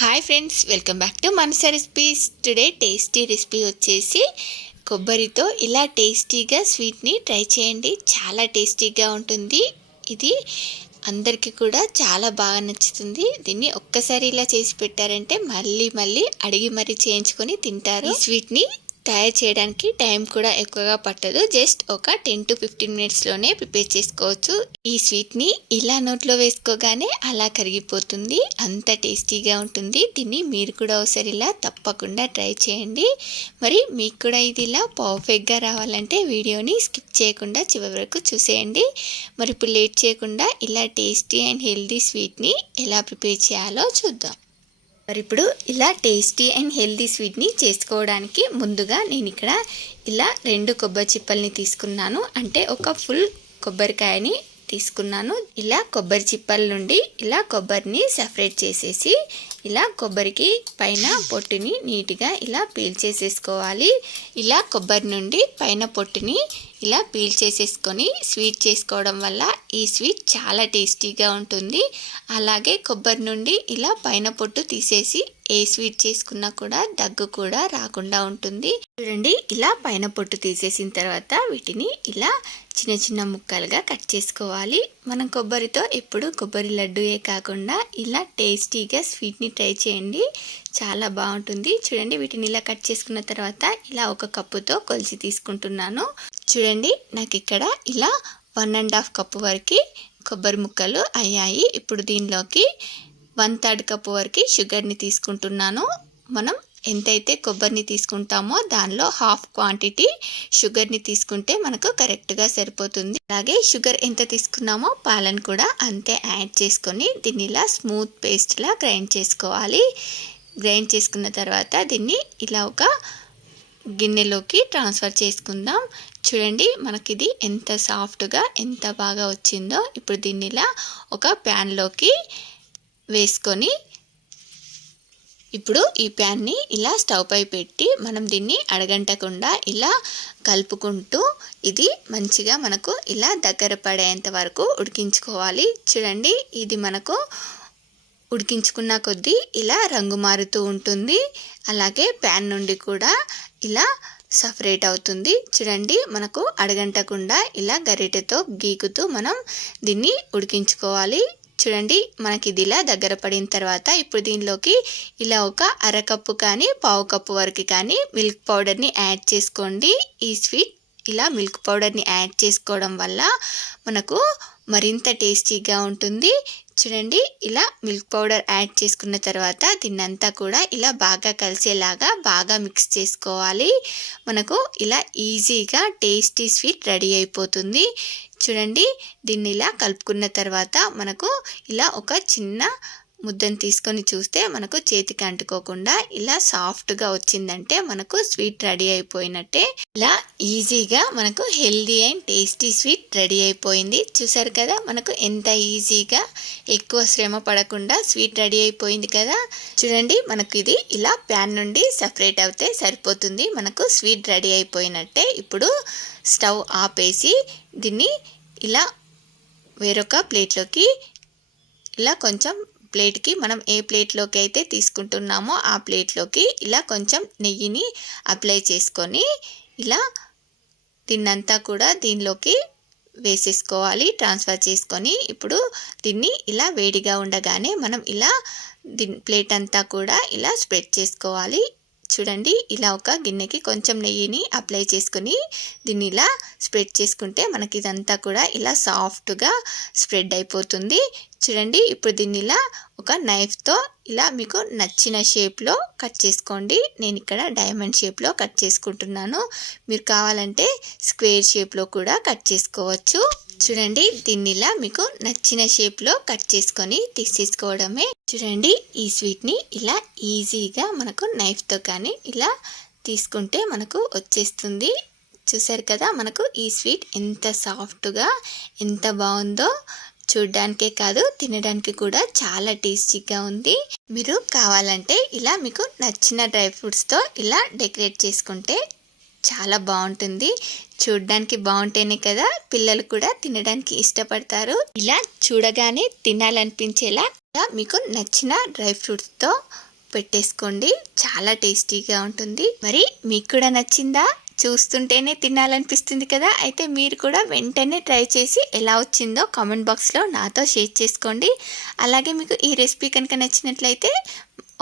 Hi friends, welcome back to Manasa recipes. Today tasty recipe వచ్చేసి కొబ్బరితో ఇలా టేస్టీగా స్వీట్ని ట్రై చేయండి. చాలా టేస్టీగా ఉంటుంది. ఇది అందరికీ కూడా చాలా బాగా నచ్చుతుంది. దీన్ని ఒక్కసారి ఇలా చేసి పెట్టారంటే మళ్ళీ మళ్ళీ అడిగి మరీ చేయించుకొని తింటారు. ఈ స్వీట్ని తయారు చేయడానికి టైం కూడా ఎక్కువగా పట్టదు. జస్ట్ ఒక 10 to 15 మినిట్స్లోనే ప్రిపేర్ చేసుకోవచ్చు. ఈ స్వీట్ని ఇలా నోట్లో వేసుకోగానే అలా కరిగిపోతుంది. అంత టేస్టీగా ఉంటుంది. దీన్ని మీరు కూడా ఒకసారి ఇలా తప్పకుండా ట్రై చేయండి. మరి మీకు కూడా ఇది ఇలా పర్ఫెక్ట్గా రావాలంటే వీడియోని స్కిప్ చేయకుండా చివరి వరకు చూసేయండి. మరి ఇప్పుడు లేట్ చేయకుండా ఇలా టేస్టీ అండ్ హెల్దీ స్వీట్ని ఎలా ప్రిపేర్ చేయాలో చూద్దాం. మరి ఇప్పుడు ఇలా టేస్టీ అండ్ హెల్దీ స్వీట్ని చేసుకోవడానికి ముందుగా నేను ఇక్కడ ఇలా 2 కొబ్బరి చిప్పల్ని తీసుకున్నాను. అంటే ఒక ఫుల్ కొబ్బరికాయని తీసుకున్నాను. ఇలా కొబ్బరి చిప్పల నుండి ఇలా కొబ్బరిని సెపరేట్ చేసేసి ఇలా కొబ్బరికి పైన పొట్టుని నీట్గా ఇలా పీల్ చేసేసుకోవాలి. ఇలా కొబ్బరి నుండి పైన పొట్టుని ఇలా పీల్ చేసేసుకొని స్వీట్ చేసుకోవడం వల్ల ఈ స్వీట్ చాలా టేస్టీగా ఉంటుంది. అలాగే కొబ్బరి నుండి ఇలా పైన పొట్టు తీసేసి ఏ స్వీట్ చేసుకున్నా కూడా దగ్గు కూడా రాకుండా ఉంటుంది. చూడండి, ఇలా పైన పొట్టు తీసేసిన తర్వాత వీటిని ఇలా చిన్న చిన్న ముక్కలుగా కట్ చేసుకోవాలి. మనం కొబ్బరితో ఎప్పుడు కొబ్బరి లడ్డూయే కాకుండా ఇలా టేస్టీగా స్వీట్ని ట్రై చేయండి. చాలా బాగుంటుంది. చూడండి, వీటిని ఇలా కట్ చేసుకున్న తర్వాత ఇలా ఒక కప్పుతో కొలిచి తీసుకుంటున్నాను. చూడండి, నాకు ఇక్కడ ఇలా 1.5 కప్పు వరకు కొబ్బరి ముక్కలు అయ్యాయి. ఇప్పుడు దీనిలోకి 1/3 కప్పు వరకు షుగర్ని తీసుకుంటున్నాను. మనం ఎంతైతే కొబ్బరిని తీసుకుంటామో దానిలో హాఫ్ క్వాంటిటీ షుగర్ని తీసుకుంటే మనకు కరెక్ట్గా సరిపోతుంది. అలాగే షుగర్ ఎంత తీసుకున్నామో పాలను కూడా అంతే యాడ్ చేసుకొని దీన్ని ఇలా స్మూత్ పేస్ట్లా గ్రైండ్ చేసుకోవాలి. గ్రైండ్ చేసుకున్న తర్వాత దీన్ని ఇలా ఒక గిన్నెలోకి ట్రాన్స్ఫర్ చేసుకుందాం. చూడండి, మనకిది ఎంత సాఫ్ట్గా ఎంత బాగా వచ్చిందో. ఇప్పుడు దీన్ని ఇలా ఒక ప్యాన్లోకి వేసుకొని ఇప్పుడు ఈ ప్యాన్ని ఇలా స్టవ్ పై పెట్టి మనం దీన్ని అడగంటకుండా ఇలా కలుపుకుంటూ ఇది మంచిగా మనకు ఇలా దగ్గర పడేంత వరకు ఉడికించుకోవాలి. చూడండి, ఇది మనకు ఉడికించుకున్న కొద్దీ ఇలా రంగు మారుతూ ఉంటుంది. అలాగే ప్యాన్ నుండి కూడా ఇలా సపరేట్ అవుతుంది. చూడండి, మనకు అడగంటకుండా ఇలా గరిటెతో గీకుతూ మనం దీన్ని ఉడికించుకోవాలి. చూడండి, మనకి ఇది ఇలా దగ్గర పడిన తర్వాత ఇప్పుడు దీనిలోకి ఇలా ఒక 1/2 కప్పు కానీ 1/4 కప్పు వరకు కానీ మిల్క్ పౌడర్ని యాడ్ చేసుకోండి. ఈ స్వీట్ ఇలా మిల్క్ పౌడర్ని యాడ్ చేసుకోవడం వల్ల మనకు మరింత టేస్టీగా ఉంటుంది. చూడండి, ఇలా మిల్క్ పౌడర్ యాడ్ చేసుకున్న తర్వాత దీన్నంతా కూడా ఇలా బాగా కలిసేలాగా బాగా మిక్స్ చేసుకోవాలి. మనకు ఇలా ఈజీగా టేస్టీ స్వీట్ రెడీ అయిపోతుంది. చూడండి, దీన్ని ఇలా కలుపుకున్న తర్వాత మనకు ఇలా ఒక చిన్న ముద్దను తీసుకొని చూస్తే మనకు చేతికి అంటుకోకుండా ఇలా సాఫ్ట్గా వచ్చిందంటే మనకు స్వీట్ రెడీ అయిపోయినట్టే. ఇలా ఈజీగా మనకు healthy and tasty sweet ready అయిపోయింది. చూసారు కదా, మనకు ఎంత ఈజీగా ఎక్కువ శ్రమ పడకుండా స్వీట్ రెడీ అయిపోయింది కదా. చూడండి, మనకు ఇది ఇలా ప్యాన్ నుండి సపరేట్ అవుతే సరిపోతుంది. మనకు స్వీట్ రెడీ అయిపోయినట్టే. ఇప్పుడు స్టవ్ ఆపేసి దీన్ని ఇలా వేరొక ప్లేట్లోకి ఇలా కొంచెం ప్లేట్కి మనం ఏ ప్లేట్లోకి అయితే తీసుకుంటున్నామో ఆ ప్లేట్లోకి ఇలా కొంచెం నెయ్యిని అప్లై చేసుకొని ఇలా దీన్నంతా కూడా దీనిలోకి వేసేసుకోవాలి. ట్రాన్స్ఫర్ చేసుకొని ఇప్పుడు దీన్ని ఇలా వేడిగా ఉండగానే మనం ఇలా ప్లేట్ అంతా కూడా ఇలా స్ప్రెడ్ చేసుకోవాలి. చూడండి, ఇలా ఒక గిన్నెకి కొంచెం నెయ్యిని అప్లై చేసుకొని దీన్ని ఇలా స్ప్రెడ్ చేసుకుంటే మనకి ఇదంతా కూడా ఇలా సాఫ్ట్గా స్ప్రెడ్ అయిపోతుంది. చూడండి, ఇప్పుడు దీన్ని ఇలా ఒక నైఫ్తో ఇలా మీకు నచ్చిన షేప్లో కట్ చేసుకోండి. నేను ఇక్కడ డైమండ్ షేప్లో కట్ చేసుకుంటున్నాను. మీరు కావాలంటే స్క్వేర్ షేప్లో కూడా కట్ చేసుకోవచ్చు. చూడండి, దీన్ని ఇలా మీకు నచ్చిన షేప్లో కట్ చేసుకొని తీసేసుకోవడమే. చూడండి, ఈ స్వీట్ని ఇలా ఈజీగా మనకు నైఫ్తో కానీ ఇలా తీసుకుంటే మనకు వచ్చేస్తుంది. చూసారు కదా, మనకు ఈ స్వీట్ ఎంత సాఫ్ట్గా ఎంత బాగుందో. చూడ్డానికే కాదు, తినడానికి కూడా చాలా టేస్టీగా ఉంది. మీరు కావాలంటే ఇలా మీకు నచ్చిన డ్రై ఫ్రూట్స్తో ఇలా డెకరేట్ చేసుకుంటే చాలా బాగుంటుంది. చూడడానికి బాగుంటేనే కదా పిల్లలు కూడా తినడానికి ఇష్టపడతారు. ఇలా చూడగానే తినాలనిపించేలా మీకు నచ్చిన డ్రై ఫ్రూట్స్తో పెట్టేసుకోండి, చాలా టేస్టీగా ఉంటుంది. మరి మీకు కూడా నచ్చిందా? చూస్తుంటేనే తినాలనిపిస్తుంది కదా. అయితే మీరు కూడా వెంటనే ట్రై చేసి ఎలా వచ్చిందో కామెంట్ బాక్స్లో నాతో షేర్ చేసుకోండి. అలాగే మీకు ఈ రెసిపీ కనుక నచ్చినట్లయితే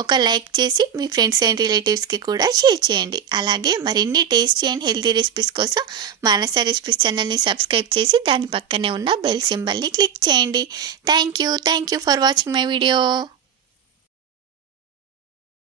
ఒక లైక్ చేసి మీ ఫ్రెండ్స్ అండ్ రిలేటివ్స్కి కూడా షేర్ చేయండి. అలాగే మరిన్ని టేస్టీ అండ్ హెల్తీ రెసిపీస్ కోసం మానస రెసిపీస్ ఛానల్ని సబ్స్క్రైబ్ చేసి దాని పక్కనే ఉన్న బెల్ సింబల్ని క్లిక్ చేయండి. Thank you for watching my video.